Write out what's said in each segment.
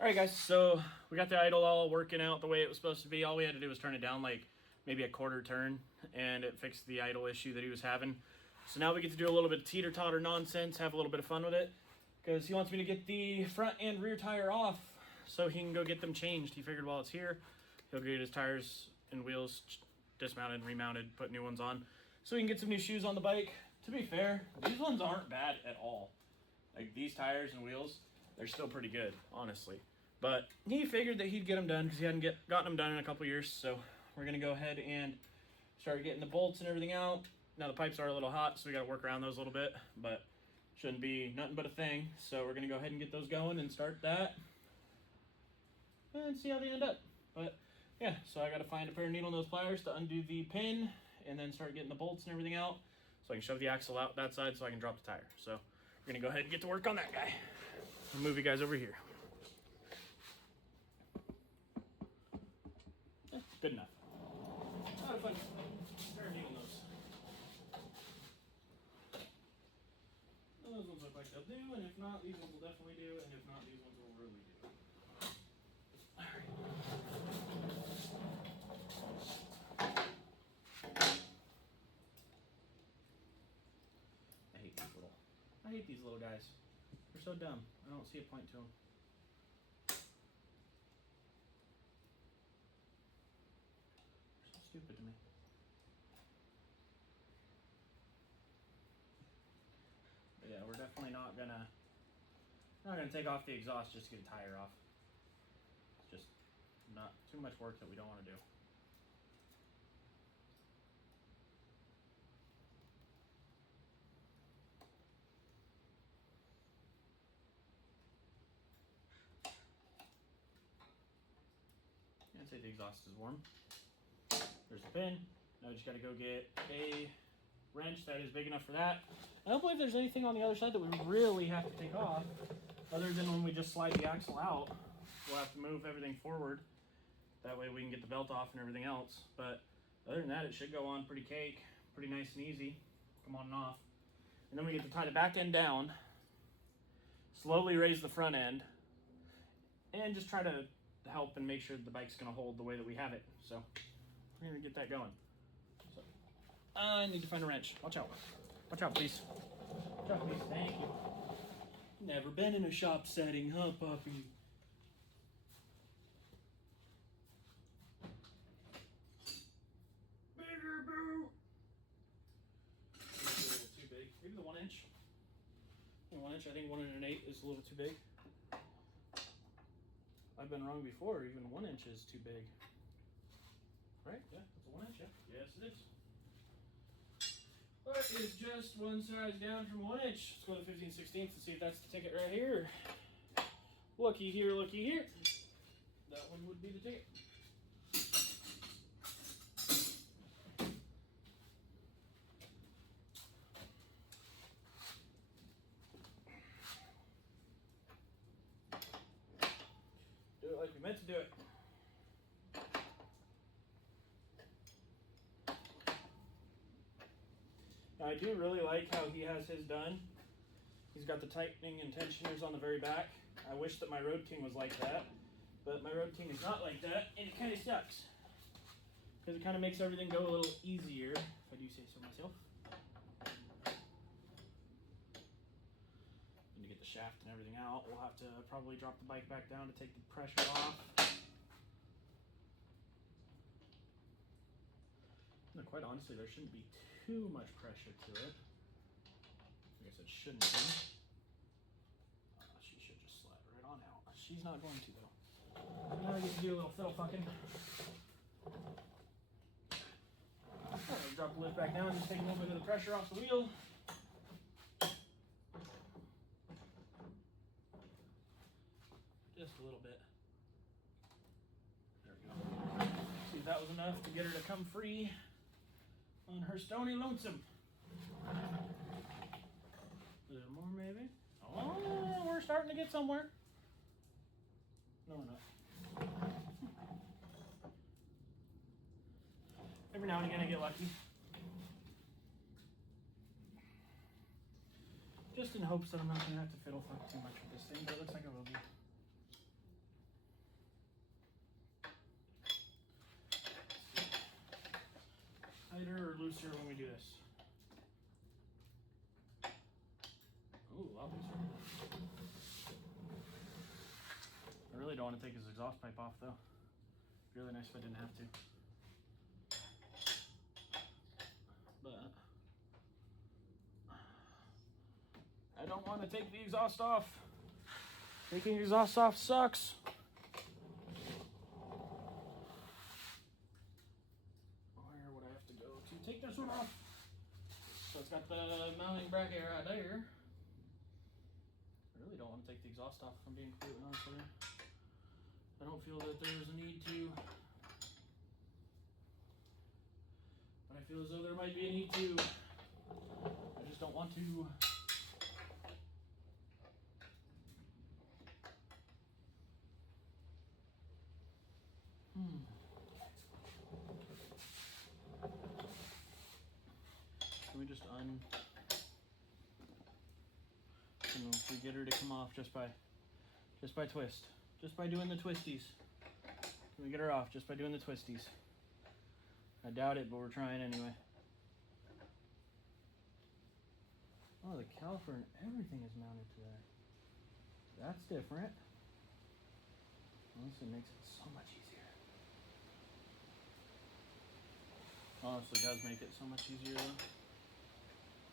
All right, guys, so we got the idle all working out the way it was supposed to be. All we had to do was turn it down like maybe a quarter turn, and it fixed the idle issue that he was having. So now we get to do a little bit of teeter-totter nonsense, have a little bit of fun with it, because he wants me to get the front and rear tire off so he can go get them changed. He figured while it's here, he'll get his tires and wheels dismounted and remounted, put new ones on, so he can get some new shoes on the bike. To be fair, these ones aren't bad at all. Like, these tires and wheels, they're still pretty good, honestly. But he figured that he'd get them done because he hadn't gotten them done in a couple years. So we're going to go ahead and start getting the bolts and everything out. Now the pipes are a little hot, so we got to work around those a little bit. But shouldn't be nothing but a thing. So we're going to go ahead and get those going and start that. And see how they end up. But yeah, so I got to find a pair of needle nose pliers to undo the pin. And then start getting the bolts and everything out. So I can shove the axle out that side so I can drop the tire. So we're going to go ahead and get to work on that guy. I'll move you guys over here. Good enough. Not a fun pair of needle nose. Those ones look like they'll do, and if not, these ones will definitely do, and if not, these ones will really do. Alright. I hate these little guys. They're so dumb. I don't see a point to them. Stupid to me. But yeah, we're definitely not gonna take off the exhaust just to get a tire off. It's just not too much work that we don't want to do. I'd say the exhaust is warm. There's the pin. Now we just got to go get a wrench that is big enough for that. I don't believe there's anything on the other side that we really have to take off, other than when we just slide the axle out. We'll have to move everything forward. That way we can get the belt off and everything else. But other than that, it should go on pretty cake, pretty nice and easy. Come on and off. And then we get to tie the back end down, slowly raise the front end, and just try to help and make sure the bike's going to hold the way that we have it. So we're going to get that going. So I need to find a wrench. Watch out. Watch out, please. Watch out, please. Thank you. Never been in a shop setting, huh, puppy? Bigger boot. Maybe a little too big. Maybe the 1 inch. 1 inch. I think 1 1/8 is a little too big. I've been wrong before. Even 1 inch is too big. Right? Yeah, that's a 1 inch. Yeah. Yes, it is. But it's just one size down from 1 inch. Let's go to 15/16 and see if that's the ticket right here. Looky here, looky here. That one would be the ticket. Do it like we meant to do it. Now, I do really like how he has his done. He's got the tightening and tensioners on the very back. I wish that my Road King was like that, but my Road King is not like that, and it kind of sucks. Because it kind of makes everything go a little easier, if I do say so myself. And to get the shaft and everything out, we'll have to probably drop the bike back down to take the pressure off. No, quite honestly, there shouldn't be too much pressure to it. I guess it shouldn't be. She should just slide right on out. She's not going to, though. Now I get to do a little fiddle fucking. Right, drop the lift back down, just take a little bit of the pressure off the wheel. Just a little bit. There we go. See if that was enough to get her to come free on her stony lonesome. A little more maybe. Oh, we're starting to get somewhere. No, we're not. Every now and again I get lucky. Just in hopes that I'm not going to have to fiddle fuck too much with this thing, but it looks like I will be. looser when we do this. Ooh, a lot looser. I really don't want to take his exhaust pipe off though. It'd be really nice if I didn't have to. But I don't want to take the exhaust off. Taking the exhaust off sucks. Where would I have to go to take this one off? So it's got the mounting bracket right there. I really don't want to take the exhaust off if I'm being completely honest with you. I don't feel that there's a need to. But I feel as though there might be a need to. I just don't want to. Can we just and we get her to come off just by twist, just by doing the twisties? Can we get her off just by doing the twisties? I doubt it, but we're trying anyway. Oh, the caliper and everything is mounted to there. That's different. Honestly, makes it so much easier. Honestly, does make it so much easier though.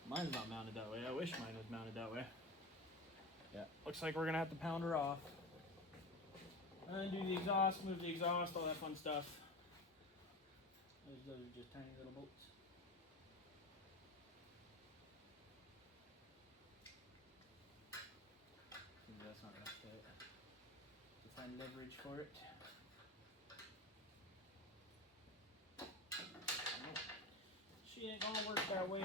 Mine's not mounted that way. I wish mine was mounted that way. Yeah, looks like we're gonna have to pound her off. Undo the exhaust, move the exhaust, all that fun stuff. Those are just tiny little bolts. That's not gonna fit. To find leverage for it. She ain't gonna work that way. I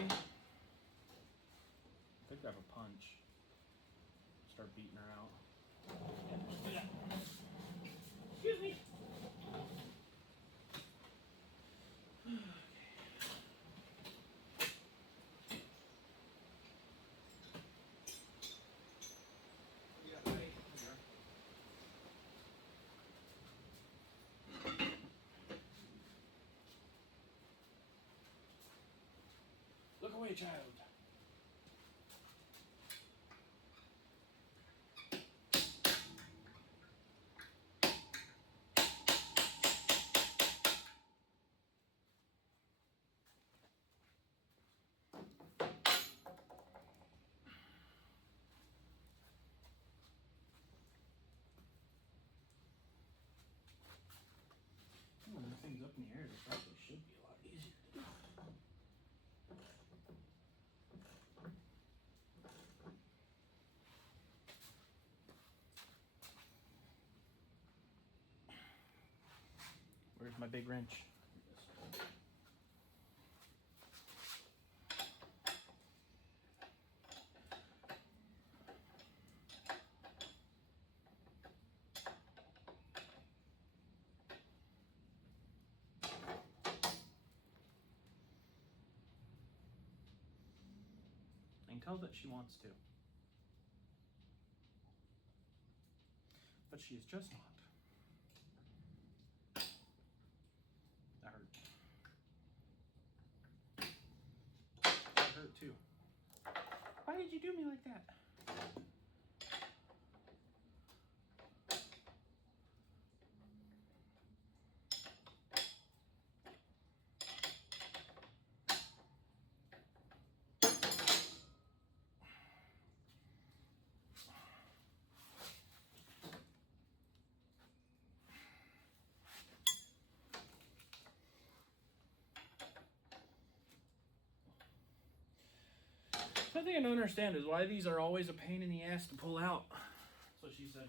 think I have a punch. Start beating her out. Yeah. Excuse me. Look away, child. When the thing's up in the air, it probably should be a lot easier to do. Where's my big wrench? And tell that she wants to. But she is just not. That hurt. That hurt too. Why did you do me like that? Something I don't understand is why these are always a pain in the ass to pull out. That's what she said.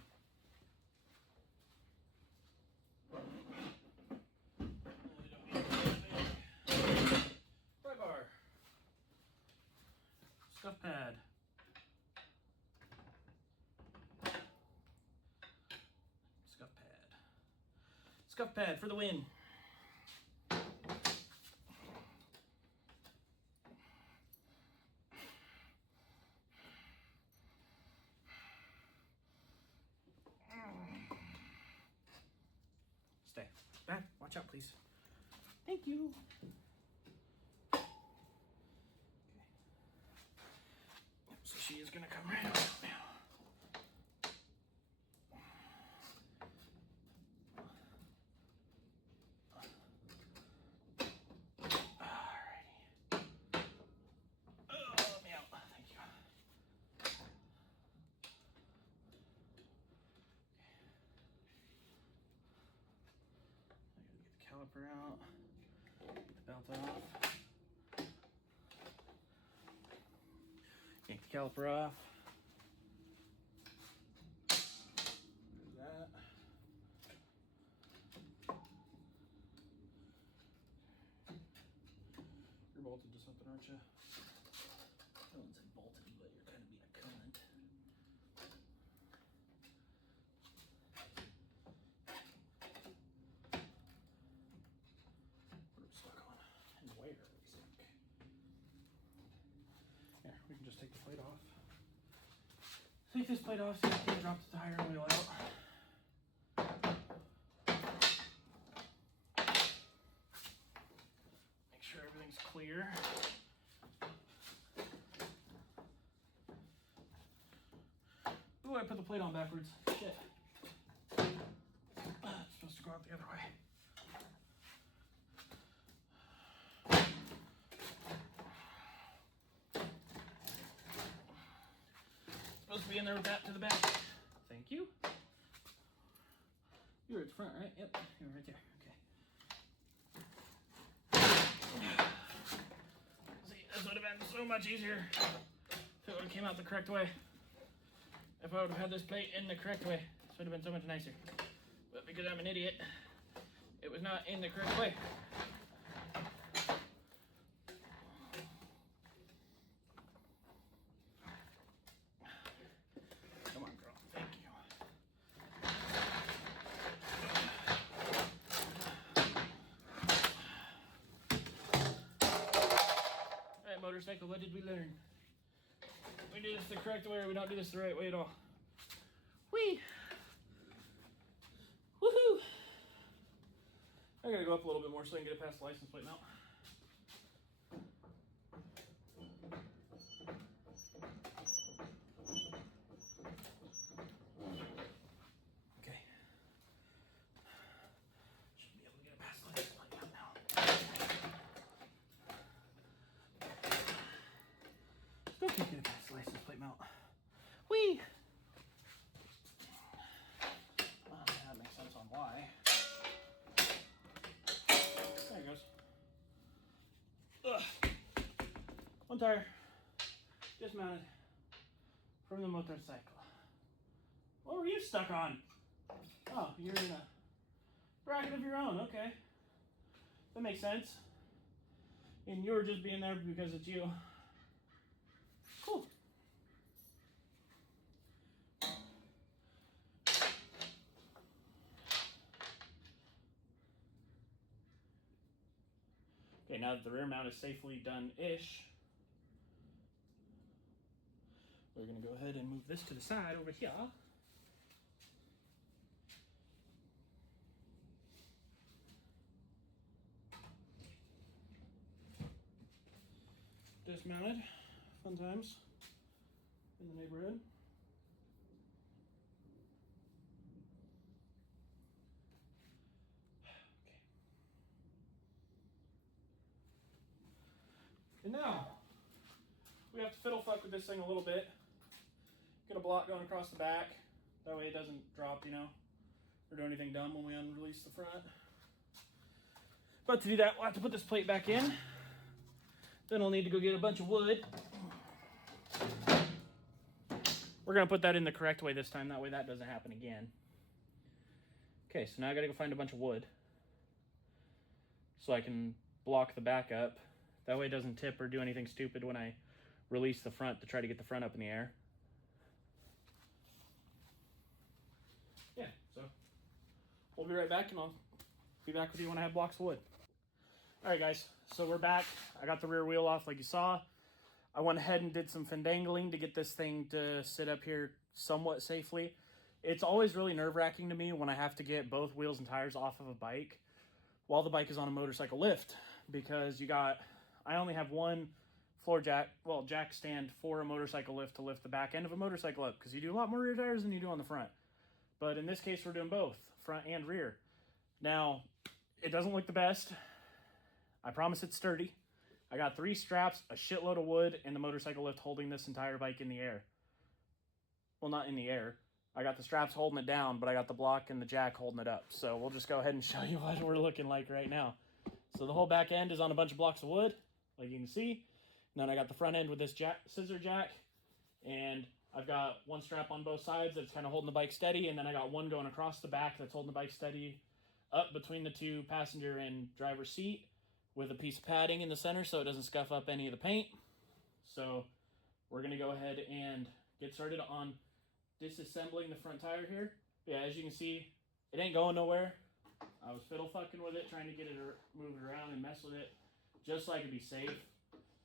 Pry bar. Scuff pad. Scuff pad. Scuff pad for the win. Stay. Back. Watch out, please. Thank you. gonna come right out now. Caliper out, get the belt off, yank the caliper off. There's that. You're bolted to something, aren't you? I wouldn't say bolted, but you're kind of being a cunt. Here, we can just take the plate off. Take this plate off so you can drop the tire and wheel out. Make sure everything's clear. Ooh, I put the plate on backwards. Shit. It's supposed to go out the other way. Supposed to be in there with that to the back. Thank you. You're at the front, right? Yep, you're right there. Okay. See, this would have been so much easier if it would have came out the correct way. If I would have had this plate in the correct way, this would have been so much nicer. But because I'm an idiot, it was not in the correct way. Come on, girl. Thank you. All right, motorcycle, what did we learn? We do this the correct way, or we don't do this the right way at all. Whee! Woohoo! I gotta go up a little bit more so I can get it past the license plate mount. Okay. Should be able to get it past the license plate mount now. Still can't get it past the license plate mount. Whee! That makes sense on why. There it goes. Ugh. One tire dismounted from the motorcycle. What were you stuck on? Oh, you're in a bracket of your own. Okay. That makes sense. And you were just being there because it's you. Cool. Okay, now that the rear mount is safely done-ish, we're going to go ahead and move this to the side over here. Dismounted. Fun times in the neighborhood. And now, we have to fiddle fuck with this thing a little bit. Get a block going across the back. That way it doesn't drop, you know, or do anything dumb when we unrelease the front. But to do that, we'll have to put this plate back in. Then we'll need to go get a bunch of wood. We're gonna put that in the correct way this time. That way that doesn't happen again. Okay, so now I gotta go find a bunch of wood so I can block the back up. That way it doesn't tip or do anything stupid when I release the front to try to get the front up in the air. Yeah, so we'll be right back and I'll be back with you when I have blocks of wood. All right, guys, so we're back. I got the rear wheel off like you saw. I went ahead and did some fendangling to get this thing to sit up here somewhat safely. It's always really nerve-wracking to me when I have to get both wheels and tires off of a bike while the bike is on a motorcycle lift, because I only have one floor jack, well, jack stand for a motorcycle lift to lift the back end of a motorcycle up, because you do a lot more rear tires than you do on the front. But in this case, we're doing both, front and rear. Now, it doesn't look the best. I promise it's sturdy. I got 3 straps, a shitload of wood, and the motorcycle lift holding this entire bike in the air. Well, not in the air. I got the straps holding it down, but I got the block and the jack holding it up. So we'll just go ahead and show you what we're looking like right now. So the whole back end is on a bunch of blocks of wood, like you can see. And then I got the front end with this scissor jack, and I've got 1 strap on both sides that's kind of holding the bike steady, and then I got 1 going across the back that's holding the bike steady up between the 2 passenger and driver seat with a piece of padding in the center so it doesn't scuff up any of the paint. So we're going to go ahead and get started on disassembling the front tire here. Yeah, as you can see, it ain't going nowhere. I was fiddle fucking with it, trying to get it moved around and mess with it just so I could be safe,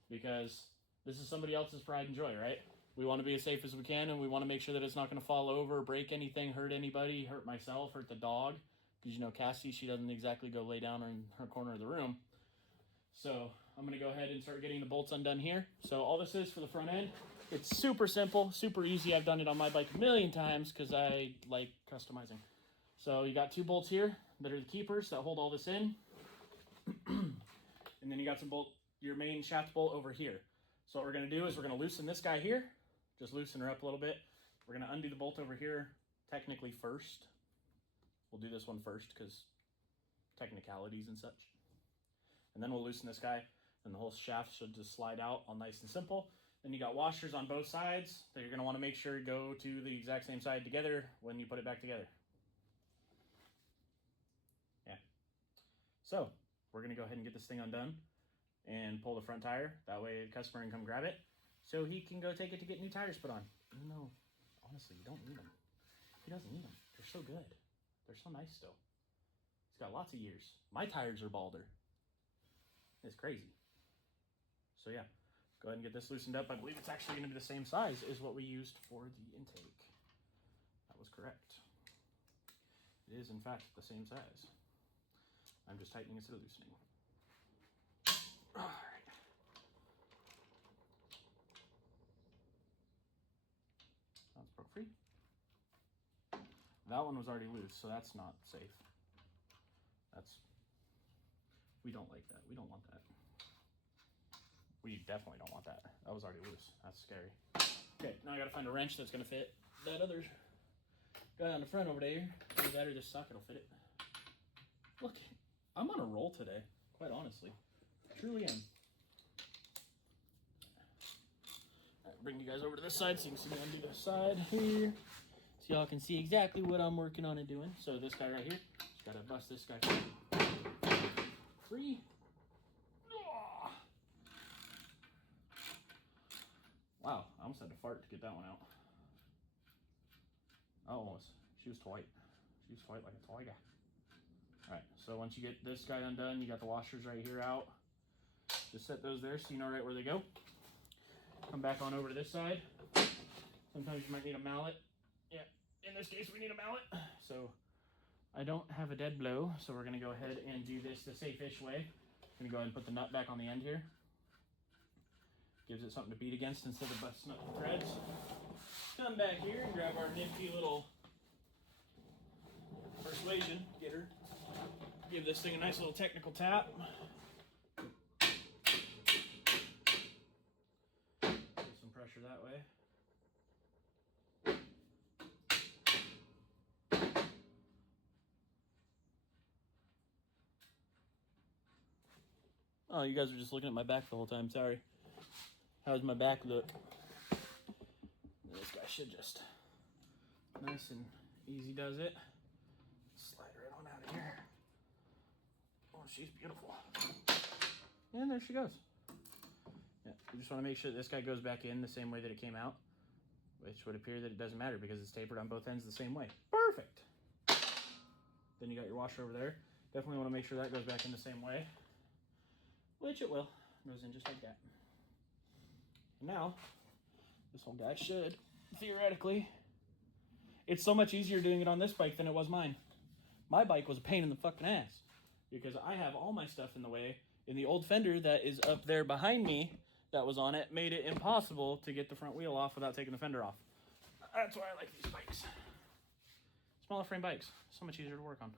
because this is somebody else's pride and joy, right? We want to be as safe as we can, and we want to make sure that it's not going to fall over, break anything, hurt anybody, hurt myself, hurt the dog. Because, you know, Cassie, she doesn't exactly go lay down in her corner of the room. So I'm going to go ahead and start getting the bolts undone here. So all this is for the front end. It's super simple, super easy. I've done it on my bike a million times because I like customizing. So you got 2 bolts here that are the keepers that hold all this in. And then you got your main shaft bolt over here. So what we're going to do is we're going to loosen this guy here. Just loosen her up a little bit. We're going to undo the bolt over here technically first. We'll do this one first because technicalities and such. And then we'll loosen this guy, and the whole shaft should just slide out all nice and simple. Then you got washers on both sides that you're going to want to make sure go to the exact same side together when you put it back together. Yeah. So we're going to go ahead and get this thing undone and pull the front tire. That way the customer can come grab it so he can go take it to get new tires put on. Even though, honestly, you don't need them. He doesn't need them. They're so good. They're so nice still. It's got lots of years. My tires are balder. It's crazy. So yeah, go ahead and get this loosened up. I believe it's actually going to be the same size as what we used for the intake. That was correct. It is, in fact, the same size. I'm just tightening instead of loosening. All right. That's broke free. That one was already loose, so that's not safe. We don't like that. We don't want that. We definitely don't want that. That was already loose. That's scary. Okay, now I gotta find a wrench that's gonna fit that other guy on the front over there. Either that or this socket will fit it. Look, I'm on a roll today, quite honestly. Truly am. Alright, bring you guys over to this side so you can see me undo this side here. So y'all can see exactly what I'm working on and doing. So this guy right here, just gotta bust this guy free. Wow, I almost had to fart to get that one out. Almost. She was white. She was white like a toy guy. Alright, so once you get this guy undone, you got the washers right here out. Just set those there so you know right where they go. Come back on over to this side. Sometimes you might need a mallet. Yeah, in this case we need a mallet. So I don't have a dead blow, so we're going to go ahead and do this the safe-ish way. I'm going to go ahead and put the nut back on the end here. Gives it something to beat against instead of busting up the threads. Come back here and grab our nifty little persuasion getter. Give this thing a nice little technical tap. Get some pressure that way. Oh, you guys are just looking at my back the whole time. Sorry. How's my back look? This guy should just nice and easy does it. Slide right on out of here. Oh, she's beautiful. And there she goes. Yeah, we just want to make sure that this guy goes back in the same way that it came out, which would appear that it doesn't matter because it's tapered on both ends the same way. Perfect. Then you got your washer over there. Definitely want to make sure that goes back in the same way, which it will. It goes in just like that. And now, this whole guy should, theoretically, it's so much easier doing it on this bike than it was mine. My bike was a pain in the fucking ass because I have all my stuff in the way in the old fender that is up there behind me that was on it made it impossible to get the front wheel off without taking the fender off. That's why I like these bikes. Smaller frame bikes, so much easier to work on.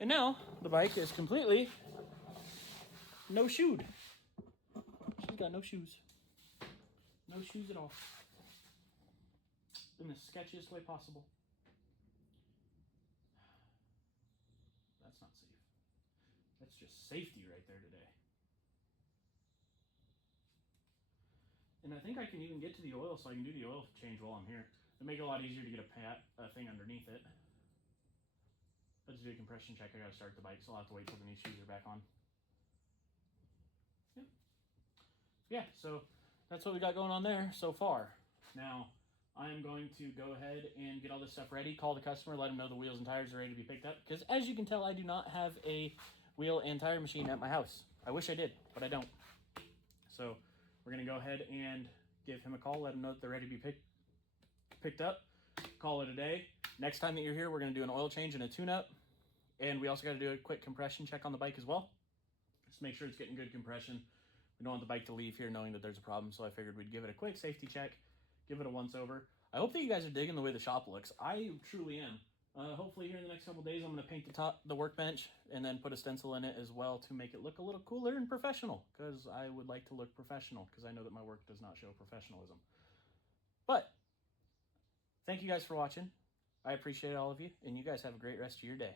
And now the bike is completely no shoed. She's got no shoes. No shoes at all. In the sketchiest way possible. That's not safe. That's just safety right there today. And I think I can even get to the oil, so I can do the oil change while I'm here. It'll make it a lot easier to get a thing underneath it. But to do a compression check, I gotta start the bike, so I'll have to wait till the new shoes are back on. Yeah, so that's what we got going on there so far. Now, I am going to go ahead and get all this stuff ready, call the customer, let them know the wheels and tires are ready to be picked up. Because as you can tell, I do not have a wheel and tire machine at my house. I wish I did, but I don't. So we're going to go ahead and give him a call, let him know that they're ready to be picked up. Call it a day. Next time that you're here, we're going to do an oil change and a tune-up. And we also got to do a quick compression check on the bike as well. Just make sure it's getting good compression. We don't want the bike to leave here knowing that there's a problem, so I figured we'd give it a quick safety check, give it a once-over. I hope that you guys are digging the way the shop looks. I truly am. Hopefully here in the next couple days, I'm going to paint the workbench and then put a stencil in it as well to make it look a little cooler and professional, because I would like to look professional, because I know that my work does not show professionalism. But thank you guys for watching. I appreciate all of you, and you guys have a great rest of your day.